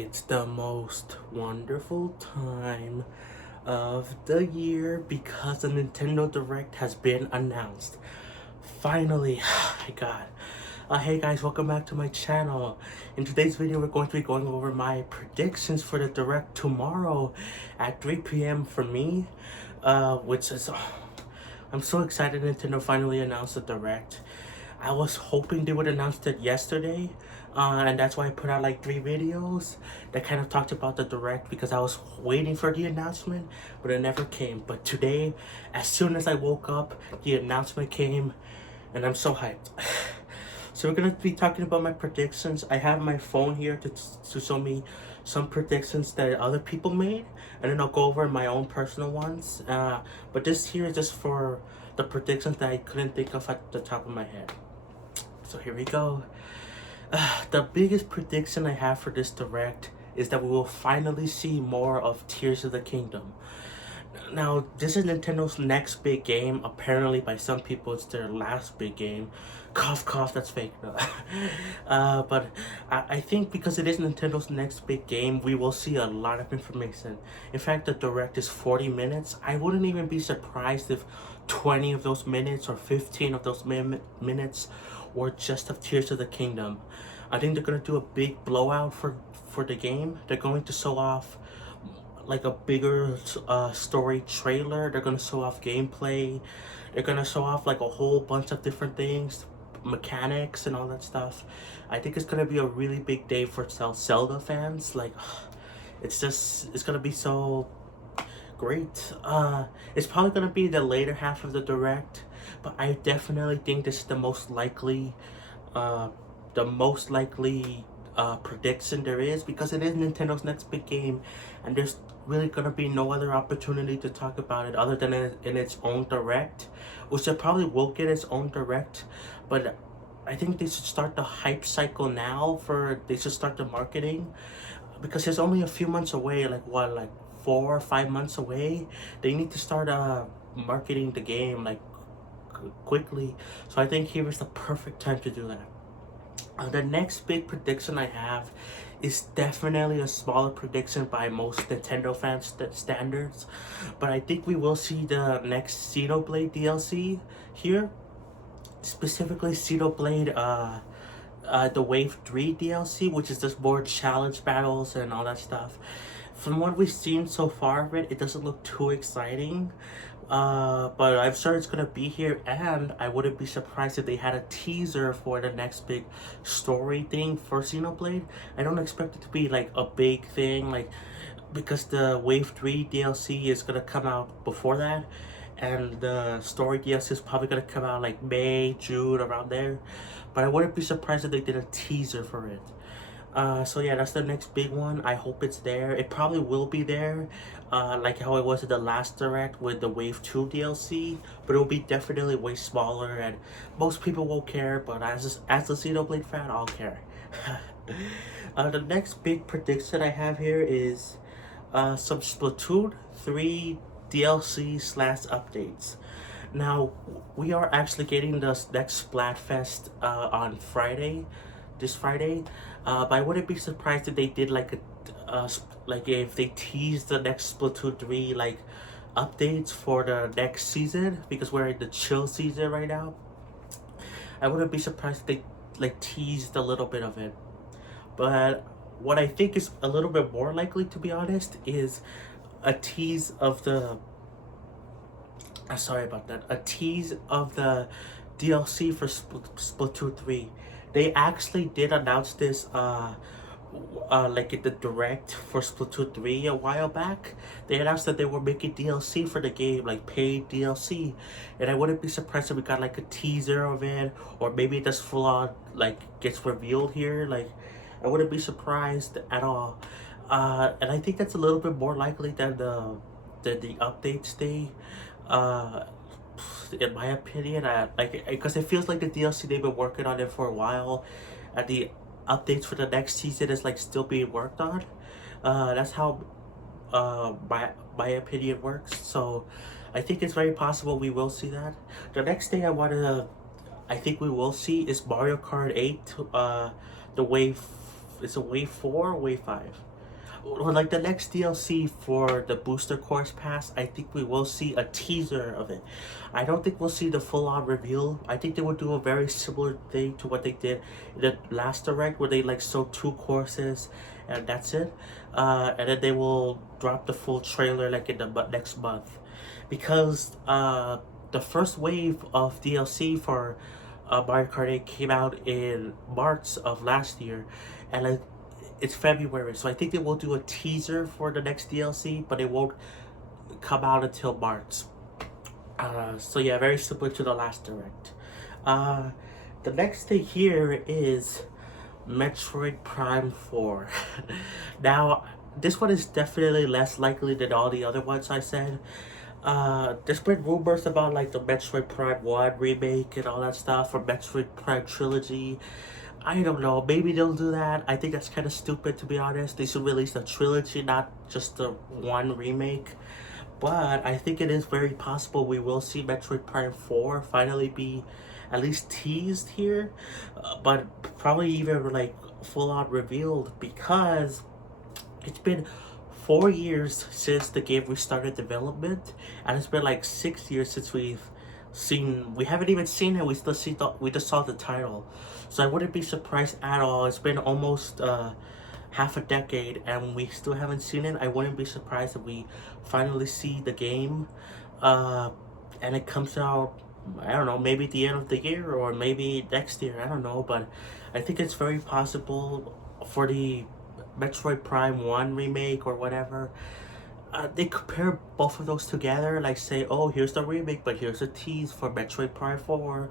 It's the most wonderful time of the year because the Nintendo Direct has been announced. Finally, my god. Hey guys, welcome back to my channel. In today's video, we're going to be going over my predictions for the Direct tomorrow at 3 p.m. for me, which is... I'm so excited Nintendo finally announced the Direct. I was hoping they would announce it yesterday, and that's why I put out like 3 videos that kind of talked about the Direct because I was waiting for the announcement, but it never came. But today, as soon as I woke up, the announcement came, and I'm so hyped. So we're gonna be talking about my predictions. I have my phone here to show me some predictions that other people made, and then I'll go over my own personal ones. But this here is just for the predictions that I couldn't think of at the top of my head. So here we go. The biggest prediction I have for this Direct is that we will finally see more of Tears of the Kingdom. Now, this is Nintendo's next big game. Apparently, by some people, it's their last big game. Cough, cough, that's fake. No. But I think because it is Nintendo's next big game, we will see a lot of information. In fact, the Direct is 40 minutes. I wouldn't even be surprised if 20 of those minutes or 15 of those minutes were just of Tears of the Kingdom. I think they're going to do a big blowout for the game. They're going to show off like a bigger story trailer. They're gonna show off gameplay. They're gonna show off like a whole bunch of different things, mechanics and all that stuff. I think it's gonna be a really big day for Zelda fans. Like, it's gonna be so great. It's probably gonna be the later half of the Direct, but I definitely think this is the most likely prediction there is, because it is Nintendo's next big game, and there's really gonna be no other opportunity to talk about it other than in its own Direct, which it probably will get its own Direct. But I think they should start the hype cycle now. They should start the marketing, because it's only a few months away. Like 4 or 5 months away. They need to start marketing the game like quickly. So I think here is the perfect time to do that. The next big prediction I have is definitely a smaller prediction by most Nintendo fans standards, but I think we will see the next Xenoblade DLC here, specifically Xenoblade the Wave 3 DLC, which is just more challenge battles and all that stuff. From what we've seen so far of it, it doesn't look too exciting. But I'm sure it's gonna be here, and I wouldn't be surprised if they had a teaser for the next big story thing for Xenoblade. I don't expect it to be like a big thing, like, because the Wave 3 DLC is gonna come out before that, and the story DLC is probably gonna come out like May, June, around there. But I wouldn't be surprised if they did a teaser for it. So yeah, that's the next big one. I hope it's there. It probably will be there, like how it was at the last Direct with the Wave 2 DLC, but it will be definitely way smaller, and most people won't care, but as a Xenoblade fan, I'll care. The next big prediction I have here is some Splatoon 3 DLC / updates. Now, we are actually getting the next Splatfest on Friday, this Friday, but I wouldn't be surprised if they did like if they teased the next Splatoon 3 like updates for the next season, because we're in the chill season right now. I wouldn't be surprised if they like teased a little bit of it. But what I think is a little bit more likely, to be honest, is a tease of the a tease of the DLC for Splatoon 3. They actually did announce this like in the Direct for Splatoon 3 a while back. They announced that they were making DLC for the game, like paid DLC, and I wouldn't be surprised if we got like a teaser of it, or maybe it just full on like gets revealed here. Like, I wouldn't be surprised at all. And I think that's a little bit more likely than the updates they in my opinion. Because it feels like the DLC, they've been working on it for a while, and the updates for the next season is like still being worked on. That's how my opinion works. So I think it's very possible we will see that. The next thing I think we will see is Mario Kart 8, the wave. It's a wave 4 or wave 5. or like the next DLC for the Booster Course Pass, I think we will see a teaser of it. I don't think we'll see the full-on reveal. I think they will do a very similar thing to what they did in the last Direct, where they like show 2 courses and that's it. And then they will drop the full trailer like in the next month, because the first wave of DLC for Mario Kart 8 came out in March of last year, and like it's February, so I think they will do a teaser for the next DLC, but it won't come out until March. So yeah, very similar to the last Direct. The next thing here is Metroid Prime 4. Now, this one is definitely less likely than all the other ones I said. There's been rumors about like the Metroid Prime 1 remake and all that stuff, or Metroid Prime Trilogy. I don't know, maybe they'll do that. I think that's kind of stupid, to be honest. They should release a trilogy, not just the one remake. But I think it is very possible we will see Metroid Prime 4 finally be at least teased here, but probably even like full on revealed, because it's been 4 years since the game restarted development, and it's been like 6 years since we haven't even seen it. We just saw the title, so I wouldn't be surprised at all. It's been almost half a decade and we still haven't seen it. I wouldn't be surprised if we finally see the game, and it comes out, I don't know, maybe at the end of the year or maybe next year, I don't know. But I think it's very possible for the Metroid Prime 1 remake or whatever. They compare both of those together, like say, oh, here's the remake, but here's a tease for Metroid Prime 4.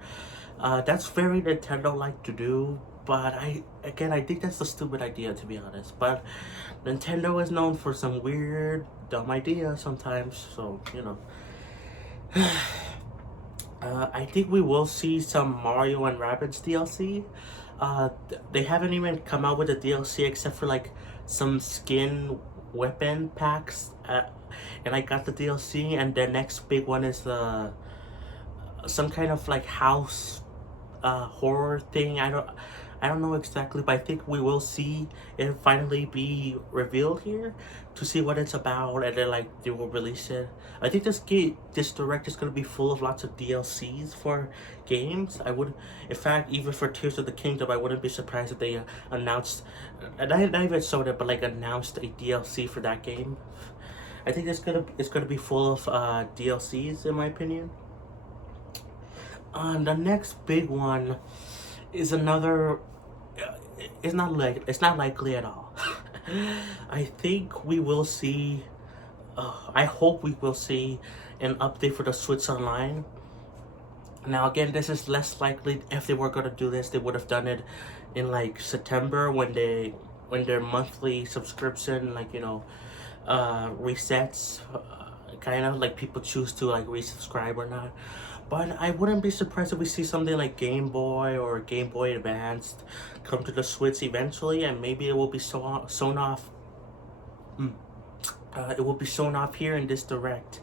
That's very Nintendo-like to do, but I think that's a stupid idea, to be honest. But Nintendo is known for some weird, dumb ideas sometimes, so, you know. I think we will see some Mario and Rabbids DLC. They haven't even come out with a DLC except for like some skin weapon packs, and I got the DLC, and the next big one is some kind of like house horror thing. I don't know exactly, but I think we will see it finally be revealed here to see what it's about, and then like they will release it. I think this Direct is gonna be full of lots of DLCs for games. In fact, even for Tears of the Kingdom, I wouldn't be surprised if they announced, not even showed it, but like announced a DLC for that game. I think it's gonna be full of DLCs, in my opinion. The next big one is another. It's not likely at all. I think we will see. I hope we will see an update for the Switch Online. Now again, this is less likely. If they were gonna do this, they would have done it in like September when their monthly subscription, like, you know, resets. Kind of like people choose to like resubscribe or not. But I wouldn't be surprised if we see something like Game Boy or Game Boy Advanced come to the Switch eventually, and maybe it will be sewn off. It will be shown off here in this Direct.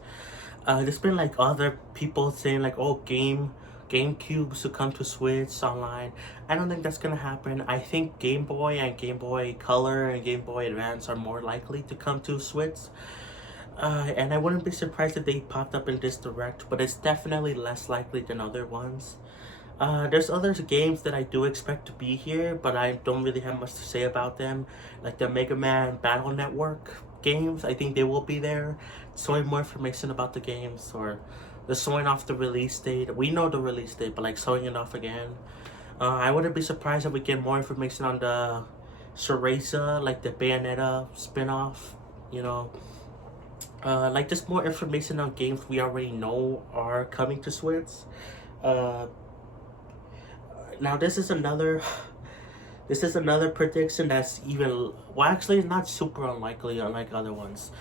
There's been like other people saying like, oh, GameCubes to come to Switch Online. I don't think that's gonna happen. I think Game Boy and Game Boy Color and Game Boy Advance are more likely to come to Switch. And I wouldn't be surprised if they popped up in this Direct, but it's definitely less likely than other ones. There's other games that I do expect to be here, but I don't really have much to say about them. Like the Mega Man Battle Network games, I think they will be there. Showing more information about the games, or they're showing off the release date. We know the release date, but like showing it off again. I wouldn't be surprised if we get more information on the Cereza, like the Bayonetta spin-off, you know. Like just more information on games we already know are coming to Switch. Now this is another prediction that's even, well, actually it's not super unlikely unlike other ones.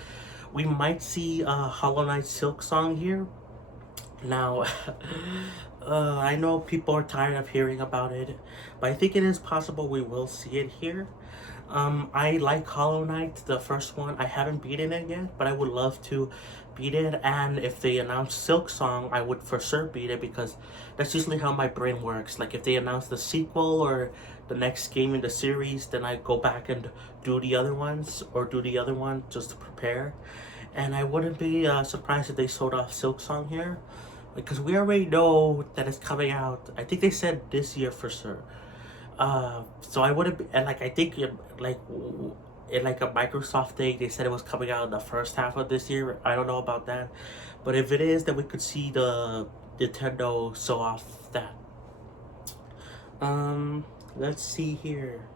We might see Hollow Knight Silksong here. Now I know people are tired of hearing about it, but I think it is possible we will see it here. I like Hollow Knight, the first one. I haven't beaten it yet, but I would love to beat it. And if they announce Silksong, I would for sure beat it, because that's usually how my brain works. Like if they announce the sequel or the next game in the series, then I go back and do the other ones or do the other one just to prepare. And I wouldn't be surprised if they sold off Silk Song here, because we already know that it's coming out. I think they said this year for sure. So I wouldn't be, and like I think like in like a Microsoft thing, they said it was coming out in the first half of this year. I don't know about that, but if it is, then we could see the Nintendo show off that. Let's see here.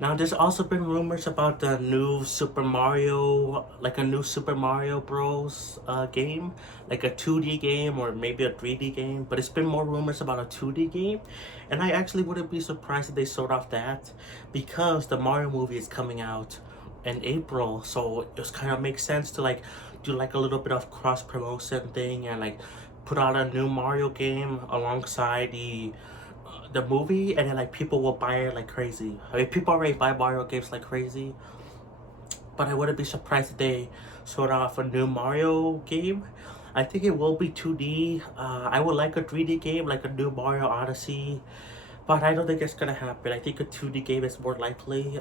Now, there's also been rumors about the new Super Mario, like a new Super Mario Bros. Game, like a 2D game or maybe a 3D game, but it's been more rumors about a 2D game, and I actually wouldn't be surprised if they sold off that, because the Mario movie is coming out in April, so it just kind of makes sense to like do like a little bit of cross promotion thing and like put out a new Mario game alongside the movie, and then like people will buy it like crazy. I mean, people already buy Mario games like crazy, but I wouldn't be surprised if they sort off a new Mario game. I think it will be 2D. I would like a 3D game, like a new Mario Odyssey, but I don't think it's gonna happen. I think a 2D game is more likely.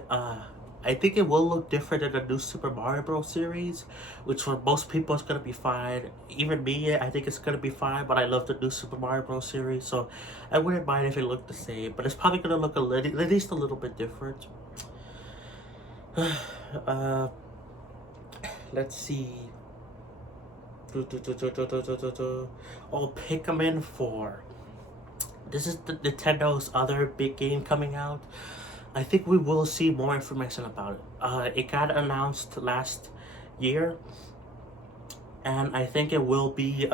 I think it will look different in the new Super Mario Bros. Series, which for most people is gonna be fine. Even me, I think it's gonna be fine, but I love the new Super Mario Bros. Series, so I wouldn't mind if it looked the same, but it's probably gonna look at least a little bit different. Let's see. Oh, Pikmin 4. This is the Nintendo's other big game coming out. I think we will see more information about it. It got announced last year, and I think it will be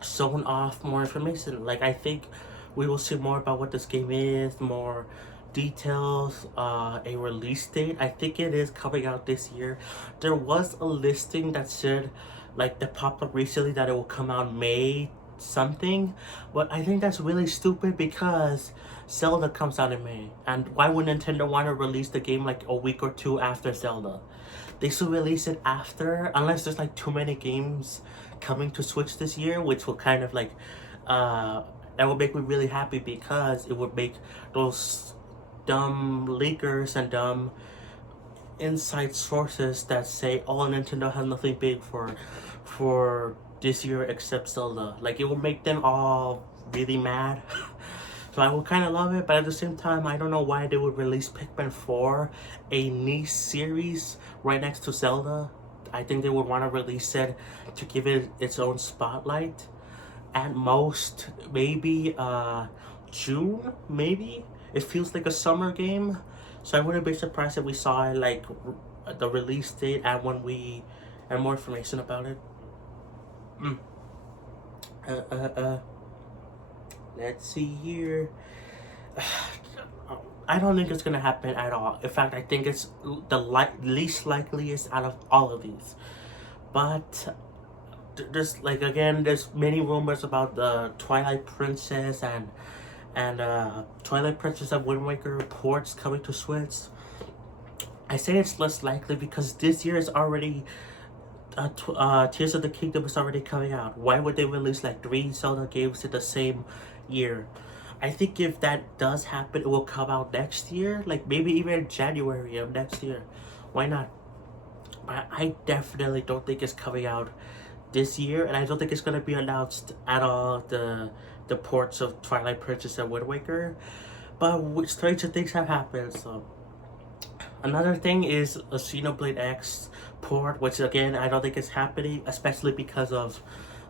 shown off more information. Like, I think we will see more about what this game is, more details, a release date. I think it is coming out this year. There was a listing that said, like, that popped up recently that it will come out May something, but I think that's really stupid because Zelda comes out in May, and why would Nintendo want to release the game like a week or two after Zelda? They should release it after, unless there's like too many games coming to Switch this year, which will kind of like that would make me really happy, because it would make those dumb leakers and dumb inside sources that say, oh, Nintendo has nothing big for this year except Zelda. Like, it will make them all really mad. So I would kind of love it, but at the same time, I don't know why they would release Pikmin 4, a niche series, right next to Zelda. I think they would want to release it to give it its own spotlight. At most, maybe June, maybe? It feels like a summer game. So I wouldn't be surprised if we saw it like the release date and when we have more information about it. Let's see here. I don't think it's gonna happen at all. In fact, I think it's the least likeliest out of all of these. But there's like, again, there's many rumors about the Twilight Princess and Twilight Princess and Wind Waker ports coming to Switch. I say it's less likely because this year is already Tears of the Kingdom is already coming out. Why would they release like 3 Zelda games in the same year? I think if that does happen, it will come out next year, like maybe even January of next year. Why not? I definitely don't think it's coming out this year, and I don't think it's gonna be announced at all, the ports of Twilight Princess and Wind Waker. But stranger things have happened. So another thing is a Xenoblade X port, which again I don't think is happening, especially because of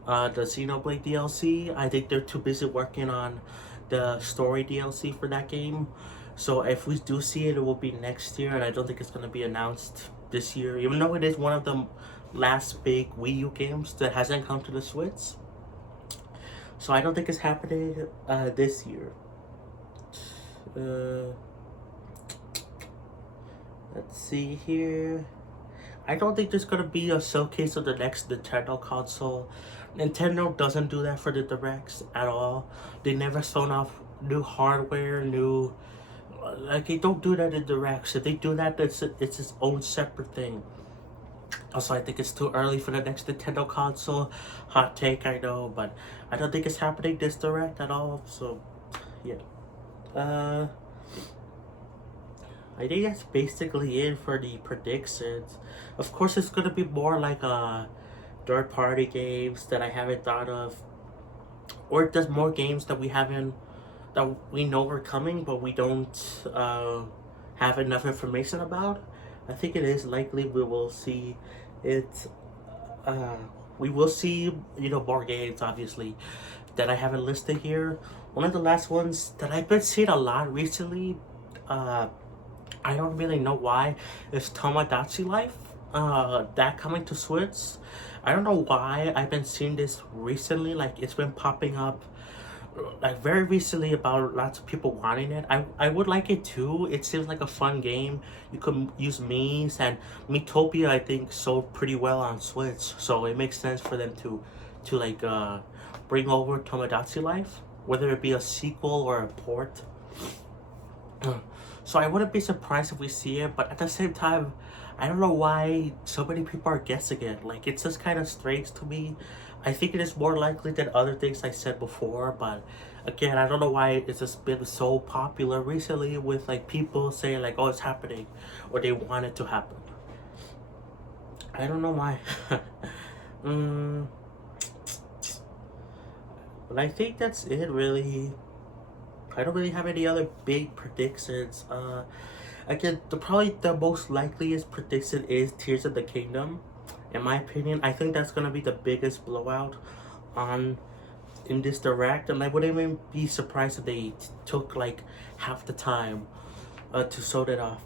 the Xenoblade DLC. I think they're too busy working on the story DLC for that game. So if we do see it, it will be next year, and I don't think it's gonna be announced this year, even though it is one of the last big Wii U games that hasn't come to the Switch. So I don't think it's happening this year. Let's see here. I don't think there's gonna be a showcase of the next Nintendo console. Nintendo doesn't do that for the Directs at all. They never shown off new hardware, like they don't do that in Directs. If they do that, it's its own separate thing. Also, I think it's too early for the next Nintendo console. Hot take, I know, but I don't think it's happening this direct at all. So, yeah. Uh, I think that's basically it for the predictions. Of course, it's gonna be more like third-party games that I haven't thought of, or just more games that we know are coming, but we don't have enough information about. I think it is likely we will see it. Uh, we will see, more games, obviously, that I haven't listed here. One of the last ones that I've been seeing a lot recently, I don't really know why, is Tomodachi Life. That coming to Switch. I don't know why I've been seeing this recently. Like, it's been popping up like very recently about lots of people wanting it. I would like it too. It seems like a fun game. You could use memes, and Miitopia I think sold pretty well on Switch, so it makes sense for them to like bring over Tomodachi Life, whether it be a sequel or a port. So I wouldn't be surprised if we see it, but at the same time, I don't know why so many people are guessing it. Like, it's just kind of strange to me. I think it is more likely than other things I said before, but again, I don't know why it's just been so popular recently with like people saying like, oh, it's happening, or they want it to happen. I don't know why. But I think that's it really. I don't really have any other big predictions. Again, probably the most likeliest prediction is Tears of the Kingdom. In my opinion, I think that's gonna be the biggest blowout in this direct, and I wouldn't even be surprised if they took like half the time to sort it off.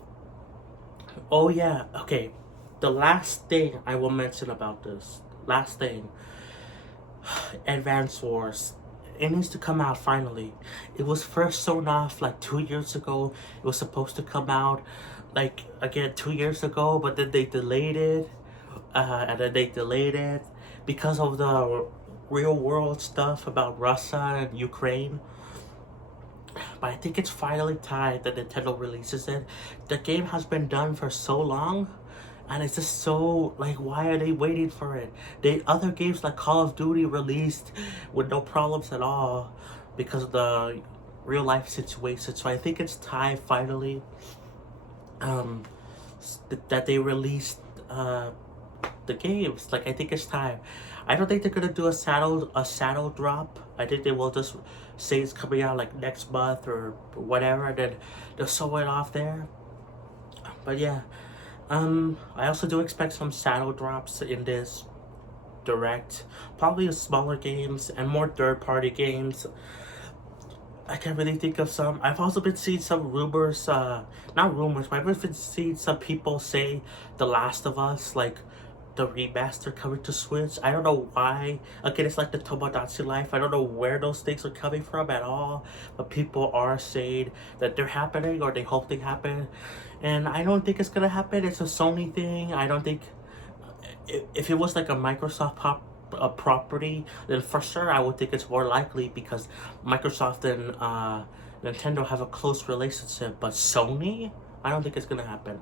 Oh yeah, okay. The last thing I will mention about this, last thing, Advance Wars. It needs to come out finally. It was first shown off like 2 years ago. It was supposed to come out like again 2 years ago, but then they delayed it. And then they delayed it because of the real world stuff about Russia and Ukraine. But I think it's finally time that Nintendo releases it. The game has been done for so long, and it's just so like, why are they waiting for it? Other games like Call of Duty released with no problems at all because of the real life situation. So I think it's time finally that they released the games. Like, I think it's time. I don't think they're gonna do a saddle drop. I think they will just say it's coming out like next month or whatever, and then they'll show it off there. But yeah, I also do expect some saddle drops in this direct. Probably smaller games and more third-party games. I can't really think of some. I've also been seeing some rumors, not rumors, but I've been seeing some people say The Last of Us, like the remaster coming to Switch. I don't know why. Again, it's like the Tomodachi Life. I don't know where those things are coming from at all, but people are saying that they're happening or they hope they happen. And I don't think it's gonna happen. It's a Sony thing. I don't think if it was like a Microsoft property, then for sure I would think it's more likely because Microsoft and Nintendo have a close relationship. But Sony, I don't think it's gonna happen.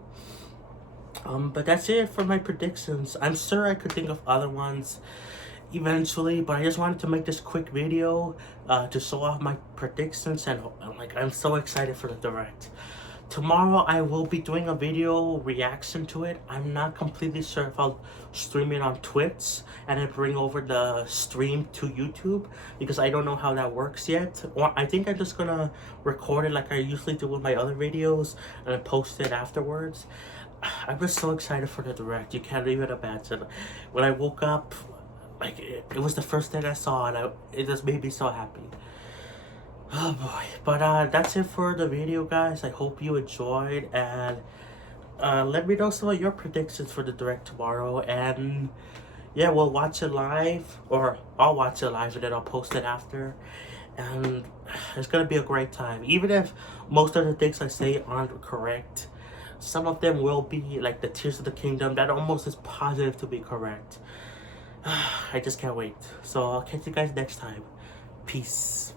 But that's it for my predictions. I'm sure I could think of other ones eventually, but I just wanted to make this quick video to show off my predictions, and I'm so excited for the direct. Tomorrow I will be doing a video reaction to it. I'm not completely sure if I'll stream it on Twitch and then bring over the stream to YouTube, because I don't know how that works yet. Or I think I'm just gonna record it like I usually do with my other videos and then post it afterwards. I'm just so excited for the direct. You can't even imagine. When I woke up, like it was the first thing I saw, and it just made me so happy. Oh boy. But that's it for the video, guys. I hope you enjoyed, and let me know some of your predictions for the direct tomorrow. And yeah, we'll watch it live, or I'll watch it live and then I'll post it after. And it's gonna be a great time. Even if most of the things I say aren't correct, some of them will be, like the Tears of the Kingdom, that almost is positive to be correct. I just can't wait. So I'll catch you guys next time. Peace.